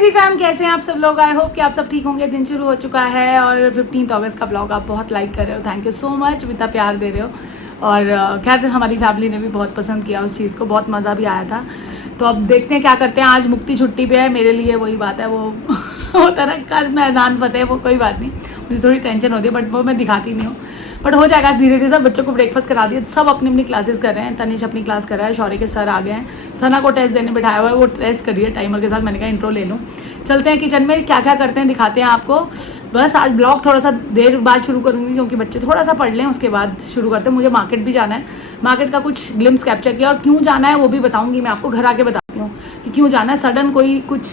Crazy fam, कैसे हैं आप सब लोग। आई होप कि आप सब ठीक होंगे। दिन शुरू हो चुका है और 15 अगस्त का ब्लॉग आप बहुत लाइक कर रहे हो। थैंक यू सो मच, इतना प्यार दे रहे हो। और खैर हमारी फैमिली ने भी बहुत पसंद किया उस चीज़ को, बहुत मज़ा भी आया था। तो अब देखते हैं क्या करते हैं। आज मुक्ति छुट्टी पे है, मेरे लिए वही बात है, वो होता है कर मैदान फतेह, वो कोई बात नहीं। मुझे थोड़ी टेंशन होती है बट वो मैं दिखाती नहीं हूँ, बट हो जाएगा धीरे धीरे। सब बच्चों को ब्रेकफास्ट करा दिया, सब अपनी अपनी क्लासेस कर रहे हैं। तनिष अपनी क्लास कर रहा है, शौर्य के सर आ गए हैं, सना को टेस्ट देने बिठाया हुआ है, वो टेस्ट करिए टाइमर के साथ। मैंने कहा इंट्रो ले लूँ, चलते हैं किचन में, क्या क्या करते हैं दिखाते हैं आपको। बस आज ब्लॉग थोड़ा सा देर बाद शुरू करूँगी क्योंकि बच्चे थोड़ा सा पढ़ लें, उसके बाद शुरू करते हैं। मुझे मार्केट भी जाना है, मार्केट का कुछ ग्लिम्स कैप्चर किया, और क्यों जाना है वो भी बताऊँगी मैं आपको, घर आके बताती हूँ कि क्यों जाना है। सडन कोई कुछ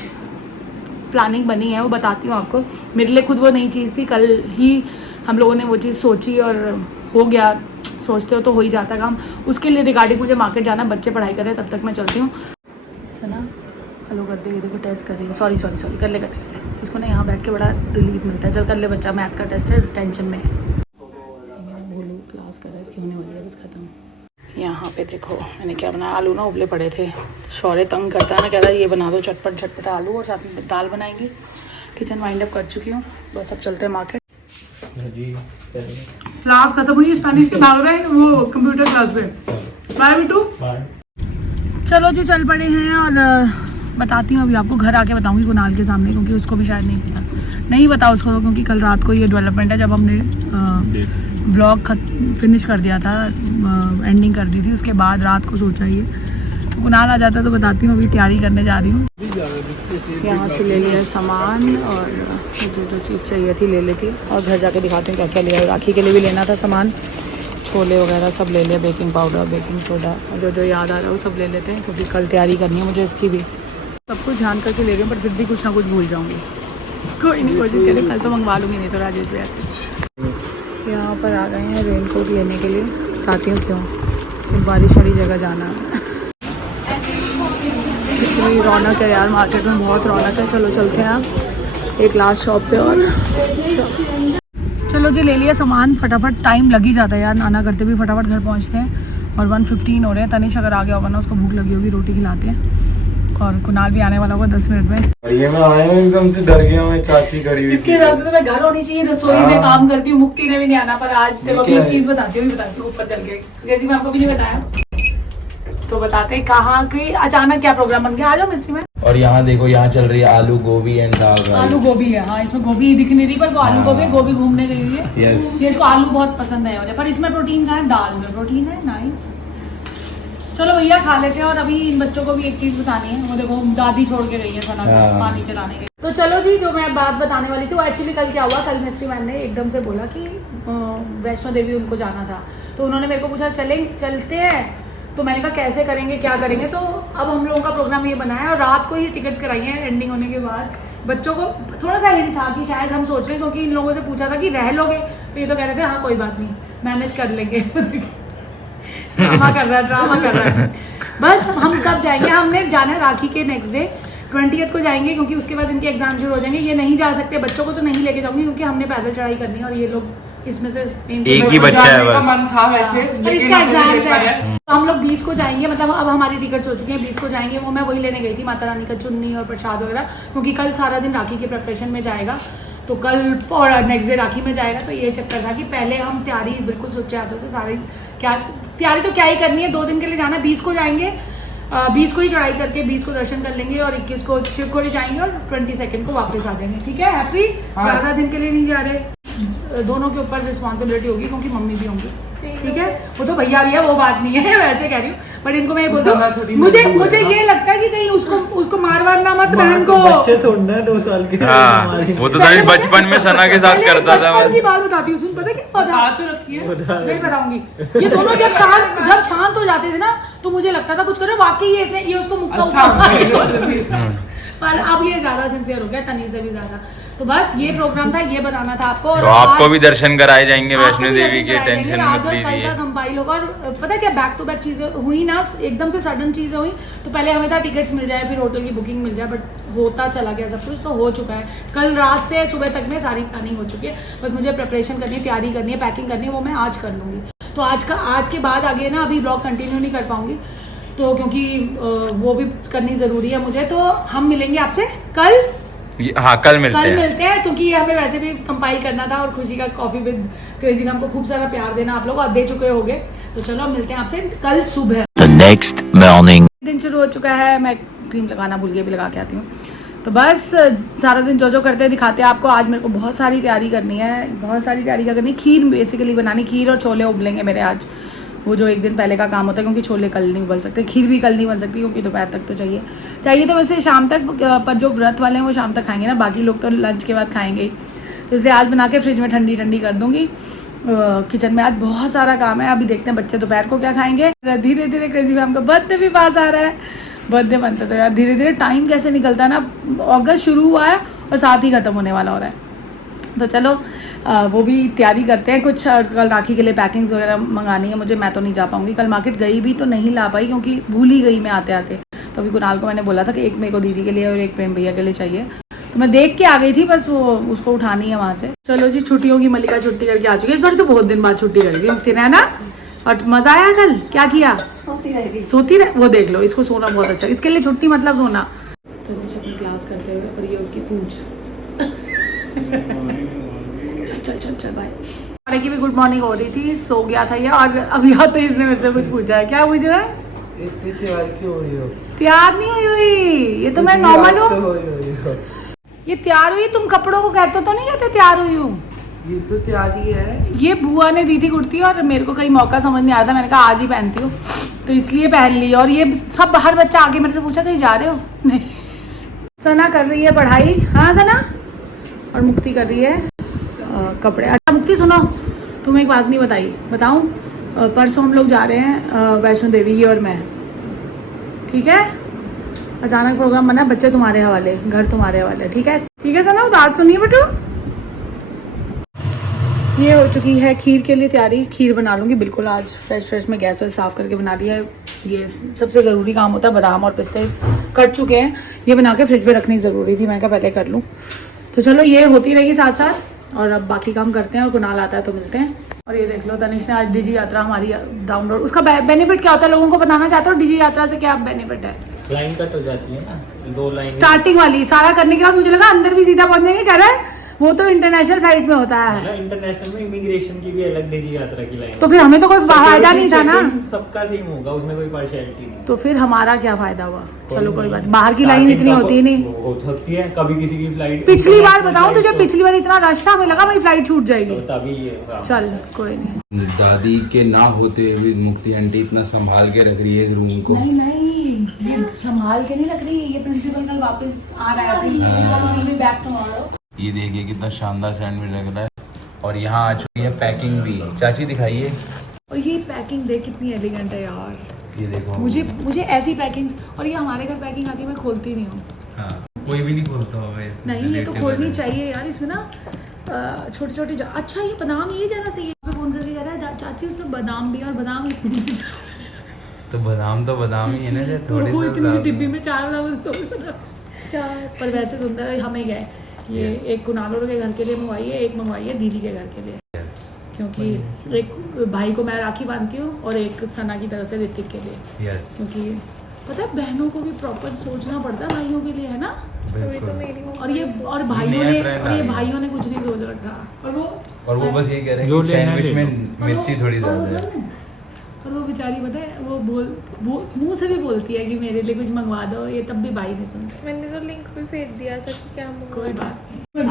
प्लानिंग बनी है, वो बताती हूँ आपको। मेरे लिए खुद वो नई चीज़ थी, कल ही हम लोगों ने वो चीज़ सोची और हो गया। सोचते हो तो हो ही जाता काम। उसके लिए रिगार्डिंग मुझे मार्केट जाना, बच्चे पढ़ाई कर रहे हैं, तब तक मैं चलती हूँ। सना हेलो कर दे, देखो टेस्ट कर रही है। सॉरी कर ले इसको ना, यहाँ बैठ के बड़ा रिलीफ मिलता है। चल कर ले बच्चा, मैथ्स का टेस्ट है, टेंशन में है। बोलो क्लास कर रहा है, इसकी होने वाली है बस खत्म। यहाँ पे देखो मैंने क्या बनाया, आलू ना उबले पड़े थे। शौर्य तंग करता है ना, कह रहा है ये बना दो चटपट आलू, और साथ में दाल बनाएंगे। किचन वाइंड अप कर चुकी हूँ, बस अब चलते हैं मार्केट। क्लास खत्म हुई, स्पेनिश के भाग रहे हैं वो कंप्यूटर क्लास पे। बाय बिटू, चलो जी चल पड़े हैं। और बताती हूँ अभी आपको, घर आके बताऊँगी कुणाल के सामने, क्योंकि उसको भी शायद नहीं पता उसको, क्योंकि कल रात को ये डेवलपमेंट है। जब हमने ब्लॉग फिनिश कर दिया था, एंडिंग कर दी थी, उसके बाद रात को सोचा ये, तो कुणाल आ जाता तो बताती हूँ। अभी तैयारी करने जा रही हूँ। यहाँ से ले लिया सामान, और जो चीज़ चाहिए थी ले लेती, और घर जाके दिखाती हूँ क्या क्या लिया। राखी के लिए भी लेना था सामान, छोले वगैरह सब ले लिया, बेकिंग पाउडर, बेकिंग सोडा, जो याद आ रहा है वो सब ले लेते हैं, क्योंकि कल तैयारी करनी है मुझे इसकी भी। सब कुछ ध्यान करके ले रही हूँ, पर फिर भी कुछ ना कुछ भूल जाऊँगी। कोई नहीं, कोशिश करें, कल तो मंगवा लूँगी, नहीं तो राजेश भैया से। यहाँ पर आ गए हैं रेनकोट लेने के लिए, चाहती हूँ क्यों, बारिश वाली जगह जाना है। इतनी रौनक है यार मार्केट में, बहुत रौनक है। चलो चलते हैं आप एक लास्ट शॉप पे, और चलो जी ले लिया सामान। फटाफट टाइम लग ही जाता है यार, नाना करते भी फटाफट घर पहुंचते हैं। और 1:15 हो रहे हैं। तनिष अगर आ गया होगा ना, उसको भूख लगी होगी, रोटी खिलाते हैं। और कुणाल भी आने वाला होगा 10 मिनट में। ये मैं आया हूँ एकदम से डर गया, मैं चाची खड़ी हुई इसके वजह से मैं घर होनी चाहिए, रसोई में काम करती हूँ। मुक्ति ने भी नहीं आना, पर आज देखो एक चीज बताती हूँ ऊपर चल के, जैसे मैं आपको भी नहीं बताया तो बताते हैं कहाँ की अचानक क्या प्रोग्राम बन गया। आ जाओ मिस्त्री में। और यहाँ देखो, यहाँ चल रही है आलू गोभी एंड दाल। आलू गोभी है, हाँ इसमें गोभी दिख नहीं रही, पर वो आलू गोभी घूमने गई हुई है। ये इसको आलू बहुत पसंद है, पर इसमें प्रोटीन का है, दाल में प्रोटीन है। नाइस, चलो भैया खा लेते हैं। और अभी इन बच्चों को भी एक चीज बतानी है, वो देखो दादी छोड़ के गई है सना को पानी चलाने के। तो चलो जी, जो मैं बात बताने वाली थी वो एक्चुअली कल क्या हुआ, कल मिस्ट्री मैम ने एकदम से बोला कि वैष्णो देवी उनको जाना था, तो उन्होंने मेरे को पूछा चलते हैं। तो मैंने कहा कैसे करेंगे, क्या करेंगे। तो अब हम लोगों का प्रोग्राम ये बना है, और रात को ही टिकट्स कराई हैं एंडिंग होने के बाद। बच्चों को थोड़ा सा हिंट था कि शायद हम सोच रहे हैं, क्योंकि इन लोगों से पूछा था कि रह लोगे, तो ये तो कह रहे थे हाँ कोई बात नहीं मैनेज कर लेंगे। ड्रामा कर रहा है। बस हम कब जाएंगे, हमने जाना है राखी के नेक्स्ट डे 20th को जाएंगे, क्योंकि उसके बाद इनके एग्जाम शुरू हो जाएंगे। ये नहीं जा सकते, बच्चों को तो नहीं लेके जाऊंगी, क्योंकि हमने पैदल चढ़ाई करनी है, और ये लोग इसमें से एक ही बच्चा है बस। मन था वैसे, पर इसका एग्जाम है। तो हम लोग 20 को जाएंगे, मतलब अब हमारी टिकट हो चुकी है, 20 को जाएंगे। वो मैं वही लेने गई थी, माता रानी का चुन्नी और प्रसाद वगैरह, क्योंकि कल सारा दिन राखी के प्रिपरेशन में जाएगा, तो कल और नेक्स्ट डे राखी में जाएगा। तो ये चक्कर था कि पहले हम तैयारी बिल्कुल सोचे हाथों से सारी, क्या तैयारी तो क्या ही करनी है, 2 दिन के लिए जाना है। 20 को जाएंगे, 20 को ही चढ़ाई करके 20 को दर्शन कर लेंगे, और 21 को शिवखोड़ी जाएंगे, और 22 को वापस आ जाएंगे। ठीक है, हैप्पी। ज़्यादा दिन के लिए नहीं जा रहे, दोनों के ऊपर रिस्पॉन्सिबिलिटी होगी, क्योंकि मम्मी भी होंगी। ठीक है, वो तो भैया भी है, वो बात नहीं है, वैसे कह रही हूँ। बट इनको मैं बोलती हूँ, मुझे ये लगता है कि कहीं उसको मार ना मत, बहन को। बच्चे थोड़ना है 2 साल के। वो तो तभी बचपन में सना के साथ करता था। बचपन की बात बताती हूँ, सुन, पता क्या बता तो रखी है, मैं बताऊंगी। ये दोनों जब शांत हो जाते थे ना, तो मुझे लगता था कुछ करो, वाकई ये उसको मुक्का पर अब ये ज्यादा सिंसियर हो गया, तनीज से भी ज्यादा। तो बस ये प्रोग्राम था, ये बताना था आपको। तो आपको भी दर्शन कराए जाएंगे वैष्णो देवी के, टेंशन मत लीजिए। कल का कंपाइल होगा, और पता क्या बैक टू बैक चीजें हुई ना, एकदम से सडन चीजें हुई। तो पहले हमें था टिकट्स मिल जाए, फिर होटल की बुकिंग मिल जाए, बट होता चला गया सब कुछ, तो हो चुका है। कल रात से सुबह तक में सारी प्लानिंग हो चुकी है, बस मुझे प्रिपरेशन करनी है, तैयारी करनी है, पैकिंग करनी है, वो मैं आज कर लूँगी। तो आज के बाद आगे ना अभी ब्लॉग कंटिन्यू नहीं कर पाऊंगी, तो क्योंकि वो भी करनी ज़रूरी है मुझे, तो हम मिलेंगे आपसे कल। हाँ कल मिलते हैं क्योंकि हमें वैसे भी कंपाइल करना था, और खुशी का कॉफी विद क्रेजी का हमको खूब सारा प्यार देना आप लोग, और दे चुके होगे। तो चलो मिलते हैं आपसे कल सुबह। The next morning. दिन शुरू हो चुका है, मैं क्रीम लगाना भूल गई, भी लगा के आती हूँ। तो बस सारा दिन जो करते हैं दिखाते हैं आपको। आज मेरे को बहुत सारी तैयारी करनी है, बहुत सारी तैयारी क्या करनी है, खीर बेसिकली बनानी, खीर और छोले उबलेंगे मेरे आज। वो जो एक दिन पहले का काम होता है, क्योंकि छोले कल नहीं उबल सकते, खीर भी कल नहीं बन सकती क्योंकि दोपहर तक तो चाहिए तो वैसे शाम तक, पर जो व्रत वाले हैं वो शाम तक खाएंगे ना, बाकी लोग तो लंच के बाद खाएंगे ही। तो इसलिए आज बना के फ्रिज में ठंडी ठंडी कर दूँगी। किचन में आज बहुत सारा काम है, अभी देखते हैं बच्चे दोपहर को क्या खाएंगे। धीरे धीरे क्रेजी फैम का बर्थडे भी पास आ रहा है, बर्थडे बनता तो यार धीरे धीरे टाइम कैसे निकलता है ना। अगस्त शुरू हुआ है और साथ ही ख़त्म होने वाला हो रहा है। तो चलो वो भी तैयारी करते हैं। कुछ कल राखी के लिए पैकिंग्स वगैरह मंगानी है मुझे, मैं तो नहीं जा पाऊँगी। कल मार्केट गई भी तो नहीं ला पाई क्योंकि भूल ही गई मैं आते आते। तो अभी कुणाल को मैंने बोला था कि एक मेरे को दीदी के लिए और एक प्रेम भैया के लिए चाहिए, तो मैं देख के आ गई थी, बस वो उसको उठानी है वहाँ से। चलो जी, छुट्टियों की मल्लिका छुट्टी करके आ चुकी है। इस बार तो बहुत दिन बाद छुट्टी करेगी मुक्ति ने, है ना। और मज़ा आया कल, क्या किया? सोती रह, वो देख लो, इसको सोना बहुत अच्छा, इसके लिए छुट्टी मतलब सोना। तो अपनी क्लास करते हुए, और ये उसकी पूछ। चल बाय। की भी गुड मॉर्निंग हो रही थी, सो गया था ये, और अभी आते इसने मेरे से कुछ पूछा है। क्या पूछ रहा है? इतनी तैयार क्यों हो रही हो? तैयार नहीं हुई, ये तो मैं नॉर्मल हूँ। ये तैयार हुई, तुम कपड़ों को कहते तो नहीं कहते तैयार हुई हूँ? ये तो तैयारी है। ये बुआ ने दी थी कुर्ती, और मेरे को कहीं मौका समझ नहीं आ रहा था, मैंने कहा आज ही पहनती हूँ, तो इसलिए पहन ली। और ये सब हर बच्चा आके मेरे से पूछा कहीं जा रहे हो? नहीं। सना कर रही है पढ़ाई, हाँ सना, और मुक्ति कर रही है कपड़े। अच्छा मुक्ति सुनो, तुम्हें एक बात नहीं बताऊँ, परसों हम लोग जा रहे हैं वैष्णो देवी की और मैं, ठीक है। अचानक प्रोग्राम बना, बच्चे तुम्हारे हवाले, घर तुम्हारे हवाले, ठीक है सना, उदास सुनिए बेटू। ये हो चुकी है खीर के लिए तैयारी, खीर बना लूँगी बिल्कुल आज फ्रेश में, गैस वैस साफ़ करके बना लिया है। ये सबसे ज़रूरी काम होता है, बादाम और पिस्ते कट चुके हैं, ये बना के फ्रिज में रखनी ज़रूरी थी, मैंने कहा पहले कर लूँ। तो चलो ये होती रहेगी साथ साथ, और अब बाकी काम करते हैं, और कुणाल आता है तो मिलते हैं। और ये देख लो, तनिष ने आज डिजी यात्रा हमारी डाउनलोड, उसका बेनिफिट क्या होता है लोगों को बताना चाहते हो? डिजी यात्रा से क्या बेनिफिट है? लाइन कट हो जाती है ना, 2 लाइन स्टार्टिंग वाली सारा करने के बाद मुझे लगा अंदर भी सीधा पहुंच जाएंगे, कह रहा है वो तो इंटरनेशनल फ्लाइट में होता है। इंटरनेशनल में इमिग्रेशन की भी अलग डिजी यात्रा की लाइन, तो फिर हमें तो कोई फायदा नहीं था ना, सबका सेम होगा, उसमें कोई पार्शियलिटी नहीं। तो फिर हमारा क्या फायदा हुआ? चलो कोई बात, बाहर की लाइन इतनी होती नहीं, हो सकती है कभी किसी की फ्लाइट। पिछली बार बताऊं तुझे, पिछली बार इतना रश था, हमें लगा मेरी फ्लाइट छूट जाएगी, तभी चल कोई नहीं। दादी के ना होते हुए मुक्ति आंटी इतना संभाल के रख रही है रूम को। नहीं, ये संभाल के नहीं रख रही, ये प्रिंसिपल कल वापस आ रहा है, principal will be back tomorrow. ये देखिए कितना शानदार सैंडविच लग रहा है, और यहाँ आ चुकी है पैकिंग भी। चाची दिखाइए, और ये पैकिंग देख कितनी एलिगेंट है यार, ये देखो। मुझे ऐसी पैकिंग, और ये हमारे घर पैकिंग आती है, मैं खोलती नहीं हूँ। हाँ, कोई भी नहीं खोलता होगा ये। नहीं, ये तो खोलनी चाहिए यार, इसमें ना छोटे छोटे। अच्छा ये बादाम, ये जाना चाहिए, फोन करके कह रहा है चाची उसमें बादाम भी, और बादाम तो बादाम ही है ना, थोड़ी वो इतनी डिब्बी में 4 पर वैसे सुंदर है। हमें गए ये एक कुणालों के घर के लिए मंगवाई है, एक मंगवाई है दीदी के घर के लिए, क्योंकि एक भाई को मैं राखी बांधती हूँ और एक सना की तरफ से ऋतिक के लिए, क्योंकि पता है बहनों को भी प्रॉपर सोचना पड़ता है भाइयों के लिए, है ना। तो मेरी और भाइयों ने कुछ नहीं सोच रखा, और वो बस ये कह रहे हैं कि सैंडविच में मिर्ची थोड़ी ज्यादा है। और वो बेचारी पता है वो मुंह से भी बोलती है कि मेरे लिए कुछ मंगवा दो, ये तब भी भाई नहीं सुनते। मैंने तो लिंक भी भेज दिया था कि क्या कोई बात नहीं।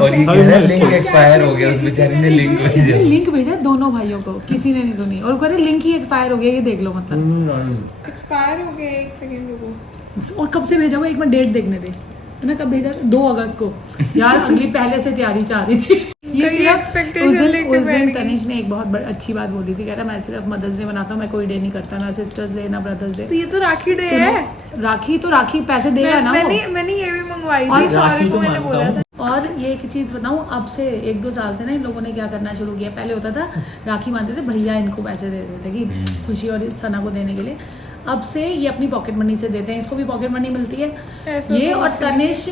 और ये कह रहा है लिंक एक्सपायर हो गया, उस बेचारी ने लिंक भेजा दोनों भाइयों को, किसी ने नहीं सुनी, और कह रहे लिंक ही एक्सपायर हो गया, ये देख लो मतलब एक्सपायर हो गया। 1 सेकंड रुको, और कब से भेजा वो, एक बार डेट देखने दे ना, कब भेजा? 2 अगस्त को यार, अगली पहले से तैयारी चाह रही थी। ये उस दिन तनिष ने एक बहुत अच्छी बात बोली थी, कह रहा मैं सिर्फ मदर्स डे बनाता हूँ, मैं कोई डे नहीं करता, ना सिस्टर्स डे ना ब्रदर्स डे। तो ये तो राखी डे है। राखी पैसे देगा ना। मैंने ये भी मंगवाई थी, सॉरी को मैंने बोला था। और ये एक चीज़ बताऊँ, अब से 1-2 साल से ना इन लोगों ने क्या करना शुरू किया। पहले होता था राखी बांधते थे, भैया इनको पैसे देते थे कि खुशी और सना को देने के लिए, अब से ये अपनी पॉकेट मनी से देते हैं, इसको भी पॉकेट मनी मिलती है ये। और तनिष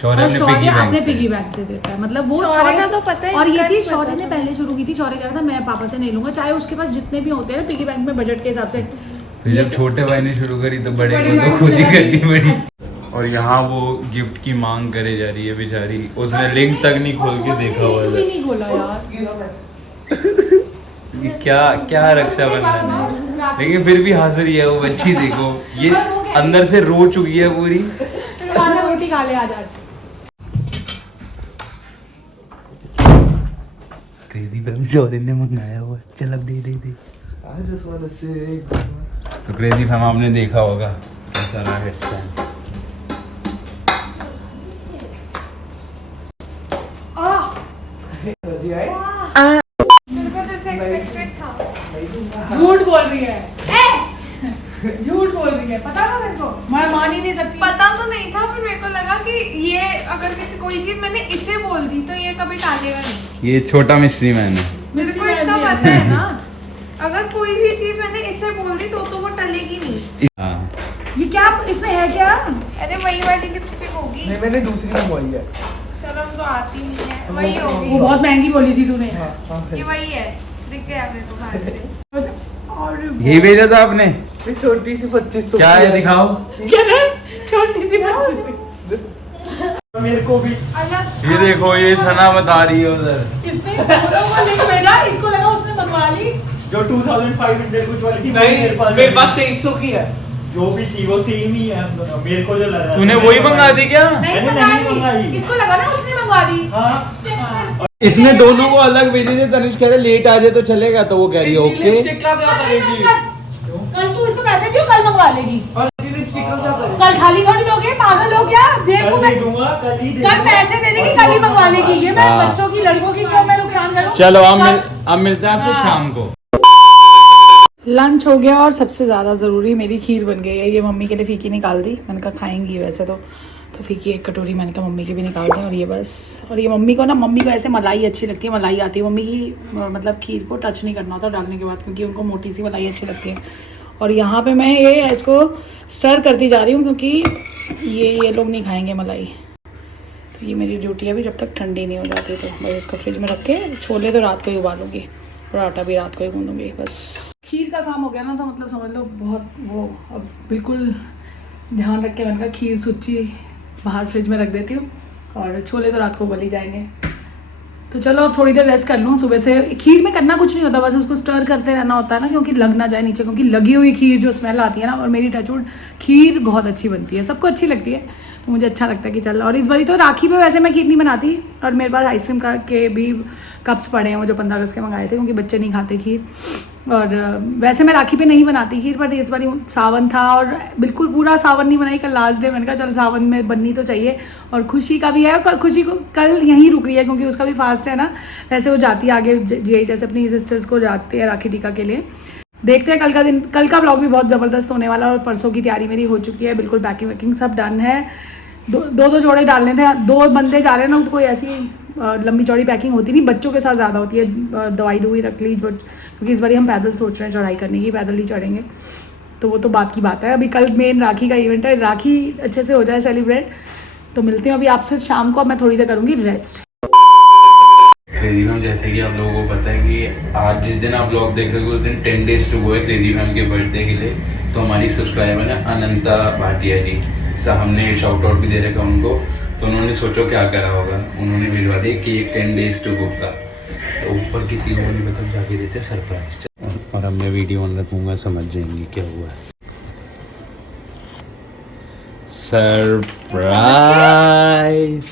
शौर्य अपने पिगी बैंक से देता है, मतलब वो शौर्य का तो पता है। और ये चीज़ शौर्य ने पहले शुरू की थी, शौर्य कह रहा था मैं पापा से नहीं लूंगा, चाहे उसके पास जितने भी होते हैं पिगी बैंक में बजट के हिसाब से फिर जब छोटे भाई ने शुरू करी तो बड़े को तो खुद ही करनी पड़ी। और यहाँ वो गिफ्ट की मांग करे जा रही है बेचारी, उसने लिंक तक नहीं खोल के देखा हुआ है। नहीं खोला यार, ये क्या क्या रक्षाबंधन है, लेकिन फिर भी हंस रही है वो बच्ची। देखो ये अंदर से रो चुकी है पूरी। रोटी खा ले आज। क्रेजी फैम जॉर्डन ने मंगाया हुआ, चल अब दे। तो क्रेजी फैम आपने देखा होगा कैसा रहा हेयर स्टाइल। झूठ बोल रही है, झूठ बोल रही है, पता था तेरे को? मैं मान ही नहीं सकती। पता तो नहीं था, पर मेरे को लगा कि ये अगर किसी कोई चीज मैंने इसे बोल दी तो ये कभी टालेगा नहीं। ये छोटा मिस्ट्री मैन है। मेरे को इसका पता है ना, अगर कोई भी चीज मैंने इसे बोल दी तो वो टलेगी नहीं। हाँ ये क्या इसमें है क्या? अरे वही वाली लिपस्टिक होगी। नहीं, मैंने दूसरी मंगवाई है। चलो तो आती नहीं है, वही होगी। वो बहुत महंगी बोली थी तूने। ये वही है, दिख गया मेरे को बाहर से। यही भेजा था आपने? ये छोटी सी 2500 क्या है दिखाओ। क्या है? छोटी सी बच्ची मेरे को भी अलग ये देखो, ये सना बता रही है उधर। इसने दोनों को लिंक भेजा, इसको लगा उसने मंगवा ली। जो 2500 कुछ वाली थी नहीं, मेरे पास है। 2300 की है। जो भी थी वो सेम ही है हम दोनों। मेरे को जो लगा तूने वही मंगा दी क्या? नहीं मैंने मंगा नहीं मंगाई। ली, इसको लगा ना उसने मंगवा दी। हाँ इसने दोनों को अलग भेजे थे। तनिष्क कह रहे लेट आ जाए तो चलेगा, तो वो कह रही है ओके। लिपस्टिक का क्या करेगी? कल तू इसको पैसे क्यों कल मंगवा लेगी? और लिपस्टिक का क्या करेगी? कल खाली थोड़ी दोगे, पागल हो क्या? देखो कल मैं नहीं दूंगा, कल ही दे कल दूंगा। पैसे दे देगी, कल ही मंगवा लेगी। ये मैं हाँ। बच्चों की लड़कों की क्यों मैं नुकसान करूं? चलो कल- अब मिलते हैं आपसे शाम को। लंच हो गया और सबसे ज़्यादा ज़रूरी मेरी खीर बन गई है। ये मम्मी के लिए फीकी निकाल दी, मैंने कहा खाएंगी वैसे तो फीकी एक कटोरी मैंने कहा मम्मी की भी निकाल दें। और ये बस, और ये मम्मी को ऐसे मलाई अच्छी लगती है, मलाई आती है मम्मी की, मतलब खीर को टच नहीं करना होता डालने के बाद, क्योंकि उनको मोटी सी मलाई अच्छी लगती है। और यहाँ पे मैं ये इसको स्टर करती जा रही हूँ, क्योंकि ये लोग नहीं खाएंगे मलाई। तो ये मेरी ड्यूटी है अभी, जब तक ठंडी नहीं हो जाती तो बस इसको फ्रिज में रख के, छोले तो रात को ही उबालूंगी और आटा भी रात को ही गूंदूंगी। बस खीर का काम हो गया ना, तो मतलब समझ लो बहुत वो, अब बिल्कुल ध्यान रख के मैंने कहा खीर सूची बाहर फ्रिज में रख देती हूँ, और छोले तो रात को उबल ही जाएंगे। तो चलो अब थोड़ी देर रेस्ट कर लूँ। सुबह से खीर में करना कुछ नहीं होता, बस उसको स्टर करते रहना होता है ना, क्योंकि लग ना जाए नीचे, क्योंकि लगी हुई खीर जो स्मेल आती है ना, और मेरी टचवुड खीर बहुत अच्छी बनती है, सबको अच्छी लगती है, तो मुझे अच्छा लगता है कि चल। और इस बारी तो राखी पे वैसे मैं खीर नहीं बनाती, और मेरे पास आइसक्रीम का के भी कप्स पड़े हैं, वो जो 15 अगस्त के मंगाए थे, क्योंकि बच्चे नहीं खाते खीर। और वैसे मैं राखी पे नहीं बनाती खीर, बट इस बारी सावन था और बिल्कुल पूरा सावन नहीं बनाई, कल लास्ट डे, मैंने कहा चल सावन में बननी तो चाहिए। और खुशी का भी है, और खुशी को कल यहीं रुक रही है, क्योंकि उसका भी फास्ट है ना, वैसे वो जाती है आगे जैसे अपनी सिस्टर्स को जाते हैं राखी टीका के लिए। देखते हैं कल का दिन, कल का ब्लॉग भी बहुत ज़बरदस्त होने वाला है। और परसों की तैयारी मेरी हो चुकी है, बिल्कुल पैकिंग वैकिंग सब डन है। दो जोड़े डालने थे, 2 बंदे जा रहे हैं ना, तो कोई ऐसी लंबी चौड़ी पैकिंग होती नहीं, बच्चों के साथ ज़्यादा होती है। दवाई रख ली, क्योंकि इस बार हम पैदल सोच रहे हैं चढ़ाई करने की, पैदल ही चढ़ेंगे, तो वो तो बात की बात है। अभी कल मेन राखी का इवेंट है, राखी अच्छे से हो जाए सेलिब्रेट, तो मिलती हूँ अभी आपसे शाम को। अब मैं थोड़ी देर करूँगी रेस्ट। क्रेजी मैम, जैसे कि आप लोगों को पता है कि आज जिस दिन आप ब्लॉग देख रहे हो उस दिन 10 डेज टू गो है क्रेजी मैम के बर्थडे के लिए। तो हमारी सब्सक्राइबर है अनंता भाटिया जी, हमने शाउट आउट भी दे रखा उनको, तो उन्होंने सोचो क्या करा होगा, उन्होंने भिजवा दिया केक 10 डेज टू गो का। तो ऊपर किसी को नहीं पता, जाके देते सरप्राइज। और अब मैं वीडियो ऑन रखूँगा, समझ जाएंगे क्या हुआ है। सरप्राइज।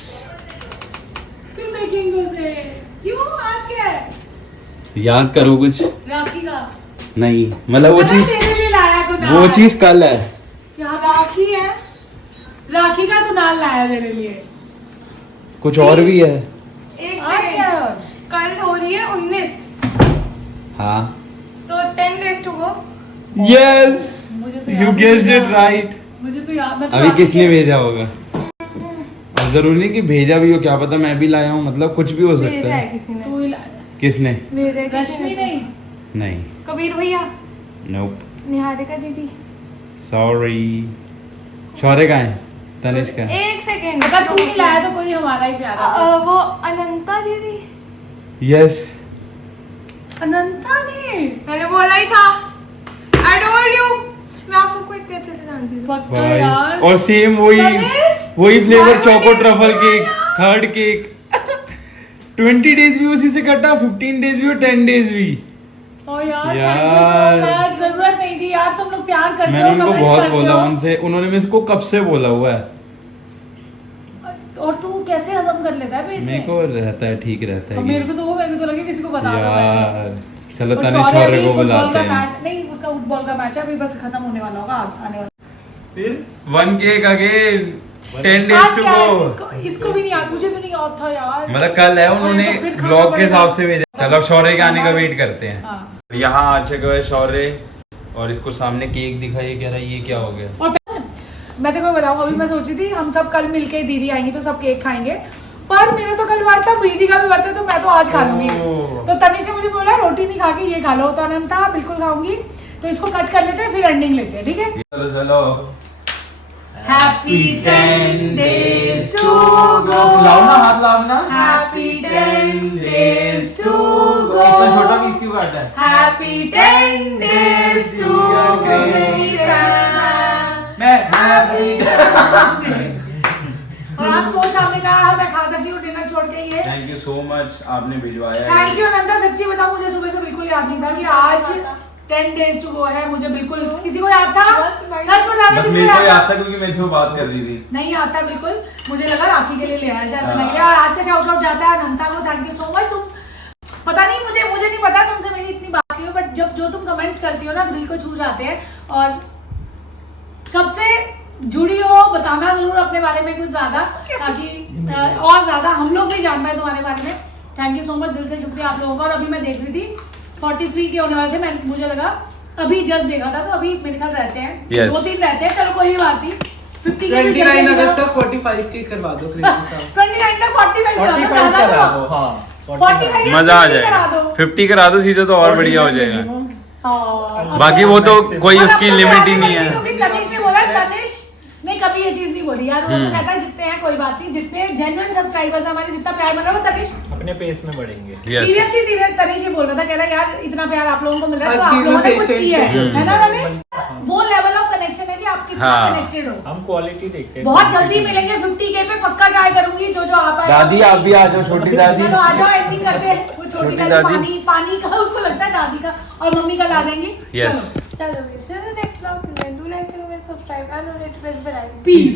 याद करो कुछ। राखी का नहीं, मतलब वो चीज कल है। क्या राखी है? राखी का कुनाल लाया मेरे लिए। कुछ और भी है। एक आज सेकंड, क्या है? कल हो रही है 19, हाँ, तो 10 days to go. Yes, you guessed it right. मुझे तो याद, मैं तो अभी राखी किसने के- भेजा होगा? और जरूरी नहीं कि भेजा भी हो, क्या पता मैं भी लाया हूँ, मतलब कुछ भी हो सकता भेजा है है। किसी ने, तू ही लाया। किसने? भेजा है किसी रश्मि ने। नहीं। नहीं, कबीर भैया, नोप, निहारिका दीदी। सॉरी। शौर्य का है, तनिष्क का है। एक सेकंड, अगर तू नहीं लाया तो कोई हमारा ही प्यारा है। वो अनंता दीदी। यस, अनंता ने। मैंने बोला ही था, I told you। इतने अच्छे से जानती हूँ। पक्का भाई यार। और सेम वही तनिष, वही फ्लेवर भाई, चोको मैंने ट्रफल इसको केक, खाया। थर्ड केक 20 डेज भी उसी से कटा, 15 डेज भी और 10 डेज भी। ओ यार यार। थैंक यू सो मच, जरूरत नहीं थी यार, तुम लोग प्यार करते मैंने हो, उनको कमेंट्स बहुत करते बोला, हो। उनसे उन्होंने मेरे को कब से बोला हुआ है। और तू कैसे हजम कर लेता है पेट मेरे में? को रहता है, ठीक रहता और है मेरे को तो लगे किसी को बता दो यार। चलो और तनिष sorry, और अभी को फुटबॉल बुलाते का हैं। मैच नहीं, उसका फुटबॉल का मैच है अभी, बस खत्म होने वाला होगा, आने वाला। फिर 1 केक अगेन, 10 आज डेज टू क्या है? गो। इसको भी नहीं याद, मुझे भी नहीं याद था यार। मतलब कल है, उन्होंने तो फिर खाना ब्लॉग के पड़ेगा। हिसाब से भेजा। चलो अब शौर्य के आने का वेट करते हैं। हाँ। यहाँ आ चुका है शौर्य और इसको सामने केक दिखाइए, कह रहा है ये क्या हो गया। और मैं तेरे को बताऊँ, अभी मैं सोची थी हम सब कल मिलके दीदी आएंगी तो सब केक खाएंगे, पर मेरा तो कल वार था, दीदी का भी वार था, तो मैं तो आज खा लूंगी। ओह। तो तनिष ने मुझे बोला रोटी नहीं खा के ये खा लो, तो अनंता बिल्कुल खाऊंगी, तो इसको कट कर लेते हैं फिर एंडिंग लेते हैं, ठीक है। चलो चलो हैप्पी 10 days to go, लाओ ना, हाथ लाओ ना। हैप्पी 10 days to go, इतना छोटा पीस क्यों काटा है? हैप्पी 10 days to go, मैं और आपको सामने कहा मैं खा सकती हूँ डिनर छोड़ के ये। थैंक यू सो मच, आपने भिजवाया है। थैंक यू अनंता, सच्ची बताऊं मुझे सुबह से बिल्कुल याद नहीं था कि आज 10 days to go है, मुझे बिल्कुल। किसी को याद था? सच बता रहे, बस किसी मेरे को को याद याद था? था क्योंकि मेरे से वो बात कर रही थी। नहीं याद था बिल्कुल, मुझे लगा राखी के लिए ले आया जैसे मैं। और आज का शाउट आउट जाता है अनंता को, थैंक यू सो मच। तुम पता नहीं, मुझे नहीं पता तुमसे मेरी इतनी बात नहीं हो, बट जब जो तुम कमेंट्स करती हो ना दिल को छू जाते हैं। और कब से जुड़ी हो बताना जरूर अपने बारे में कुछ ज्यादा, ताकि और ज्यादा हम लोग भी जान पाए तुम्हारे बारे में। थैंक यू सो मच, दिल से शुक्रिया आप लोगों का। और अभी मैं देख रही थी 43 के होने वाले थे, मैं मुझे लगा अभी जस्ट देखा था, तो अभी मेरे ख्याल रहते हैं Yes. 2-3 रहते हैं, चलो कोई बात नहीं। 50 के भी 29 जल्दी अगस्त तक 45 के करवा दो क्रेजी का। 29 तक 45 करा दो, 45 ज्यादा करा करो। दो, हाँ 45 मजा आ 50 करा जाएगा। दो। 50 करा दो सीधे, तो और बढ़िया हो जाएगा। हाँ। बाकी वो तो कोई और अब उसकी तो लिमिट आगे ही नहीं बढ़ेगी, है। क्योंकि तनिष ने बोला, तनिष ने कभी ये चीज नहीं बोली यार, वो तो कहता है जितने हैं कोई बात नहीं, जितने जेन्युइन सब्सक्राइबर्स हैं हमारे, जितना प्यार मिल रहा है वो तनिष अपने पेस में बढ़ेंगे। Yes. सीरियसली धीरे तनिष ये बोल रहा था, कह रहा यार इतना प्यार आप लोगों को मिल रहा है तो हर आप चीज लोगों में ने कुछ patience किया है। है ना तनिष? वो लेवल ऑफ कनेक्शन है कि आप कितना हाँ। कनेक्टेड हो। हम क्वालिटी देखते हैं। बहुत जल्दी मिलेंगे 50K पे, पक्का ट्राई करूंगी जो जो आप आए। दादी आप भी आ जाओ, छोटी दादी। चलो आ जाओ, एंडिंग करते हैं। वो छोटी छोटी दादी दादी। पानी का उसको लगता है दादी का, और मम्मी कल आ जाएंगी। Yes. चलो। चलो, next vlog, do like, comment, subscribe and don't forget to press bell icon. Peace.